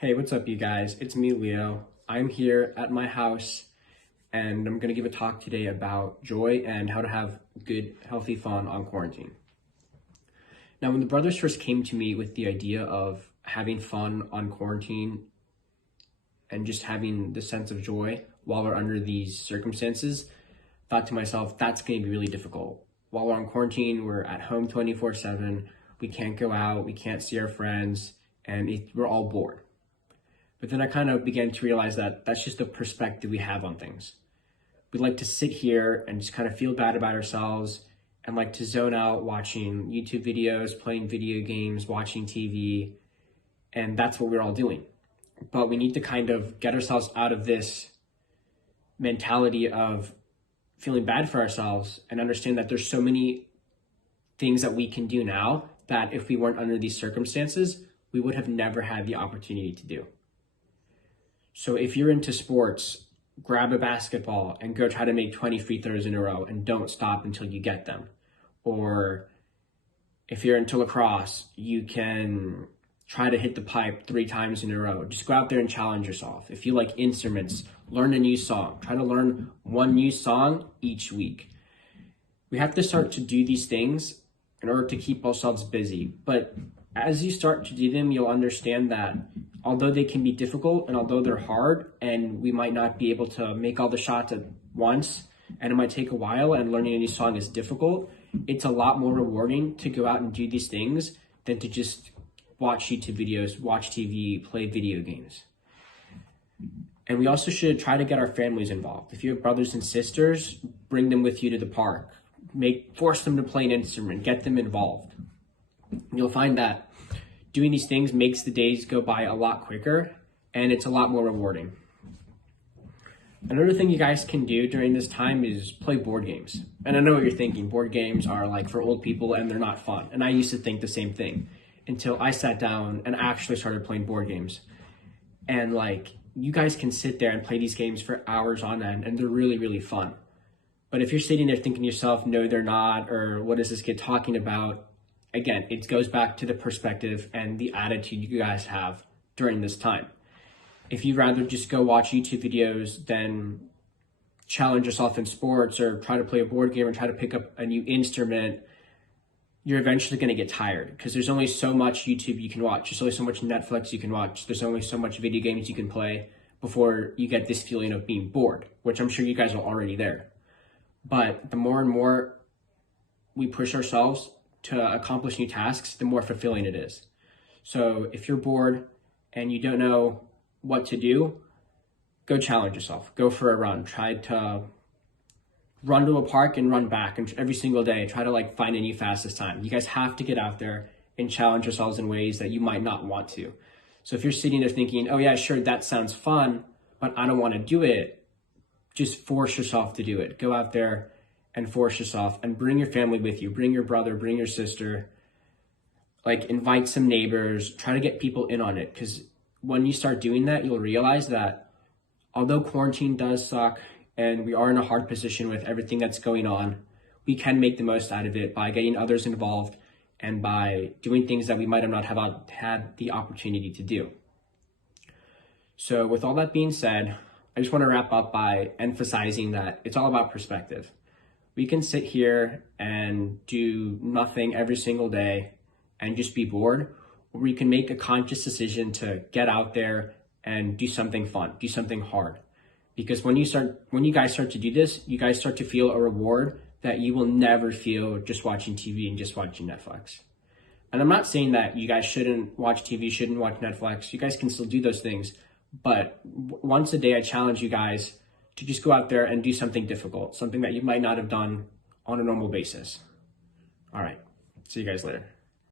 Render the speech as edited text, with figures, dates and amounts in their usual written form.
Hey, what's up, you guys? It's me, Leo. I'm here at my house and I'm going to give a talk today about joy and how to have good, healthy fun on quarantine. Now, when the brothers first came to me with the idea of having fun on quarantine and just having the sense of joy while we're under these circumstances, I thought to myself, that's going to be really difficult. While we're on quarantine, we're at home 24/7. We can't go out, we can't see our friends, and we're all bored. But then I kind of began to realize that that's just the perspective we have on things. We like to sit here and just kind of feel bad about ourselves and like to zone out watching YouTube videos, playing video games, watching TV, and that's what we're all doing. But we need to kind of get ourselves out of this mentality of feeling bad for ourselves and understand that there's so many things that we can do now that if we weren't under these circumstances, we would have never had the opportunity to do. So if you're into sports, grab a basketball and go try to make 20 free throws in a row and don't stop until you get them. Or if you're into lacrosse, you can try to hit the pipe 3 times in a row. Just go out there and challenge yourself. If you like instruments, learn a new song. Try to learn one new song each week. We have to start to do these things in order to keep ourselves busy. But as you start to do them, you'll understand that although they can be difficult and although they're hard and we might not be able to make all the shots at once and it might take a while and learning a new song is difficult, it's a lot more rewarding to go out and do these things than to just watch YouTube videos, watch TV, play video games. And we also should try to get our families involved. If you have brothers and sisters, bring them with you to the park. Force them to play an instrument, get them involved. You'll find that doing these things makes the days go by a lot quicker and it's a lot more rewarding. Another thing you guys can do during this time is play board games. And I know what you're thinking, board games are like for old people and they're not fun. And I used to think the same thing until I sat down and actually started playing board games. And like, you guys can sit there and play these games for hours on end and they're really, really fun. But if you're sitting there thinking to yourself, no, they're not, or what is this kid talking about? Again, it goes back to the perspective and the attitude you guys have during this time. If you'd rather just go watch YouTube videos than challenge yourself in sports or try to play a board game or try to pick up a new instrument, you're eventually going to get tired because there's only so much YouTube you can watch. There's only so much Netflix you can watch. There's only so much video games you can play before you get this feeling of being bored, which I'm sure you guys are already there. But the more and more we push ourselves to accomplish new tasks, the more fulfilling it is. So if you're bored and you don't know what to do, go challenge yourself. Go for a run. Try to run to a park and run back and every single day. Try to like find a new fastest time. You guys have to get out there and challenge yourselves in ways that you might not want to. So if you're sitting there thinking, oh yeah, sure, that sounds fun, but I don't want to do it, just force yourself to do it. Go out there and force yourself and bring your family with you. Bring your brother, bring your sister, like invite some neighbors, try to get people in on it. Because when you start doing that, you'll realize that although quarantine does suck and we are in a hard position with everything that's going on, we can make the most out of it by getting others involved and by doing things that we might have not had the opportunity to do. So with all that being said, I just want to wrap up by emphasizing that it's all about perspective. We can sit here and do nothing every single day and just be bored, or we can make a conscious decision to get out there and do something fun, do something hard. Because when you guys start to do this, you guys start to feel a reward that you will never feel just watching TV and just watching Netflix. And I'm not saying that you guys shouldn't watch TV, shouldn't watch Netflix. You guys can still do those things. But once a day, I challenge you guys to just go out there and do something difficult, something that you might not have done on a normal basis. All right. See you guys later.